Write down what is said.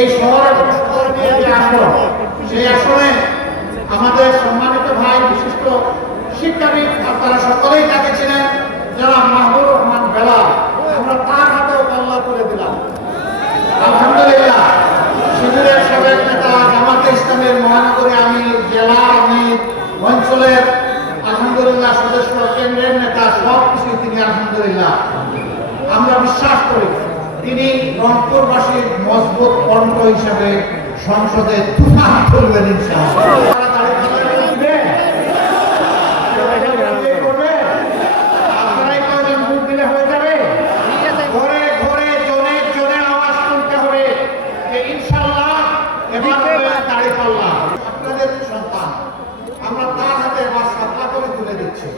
এই শহর নিয়ে যে আসন সেই আসনে আমাদের সম্মানিত ভাই, বিশিষ্ট শিক্ষাবিদ, আপনারা সকলেই তাকে ছিলেন যারা মাহবুব রহমান বেলাল, আমরা তার হাতেও পাল্লা করে দিলাম। আলহামদুলিল্লাহ, শিবিরের সাবেক নেতা জামাতে ইসলামের মহানগরী আমি জেলা আমি অঞ্চলের আলহামদুলিল্লাহ সদস্য কেন্দ্রের নেতা সব কিছুই তিনি আলহামদুলিল্লাহ। আমরা বিশ্বাস করি তিনি রংপুরবাসীর মজবুত কণ্ঠ হিসাবে সংসদে তুফান আপনাদের সন্তান, আমরা তার হাতে এবার সাপলা করে তুলে দিচ্ছি।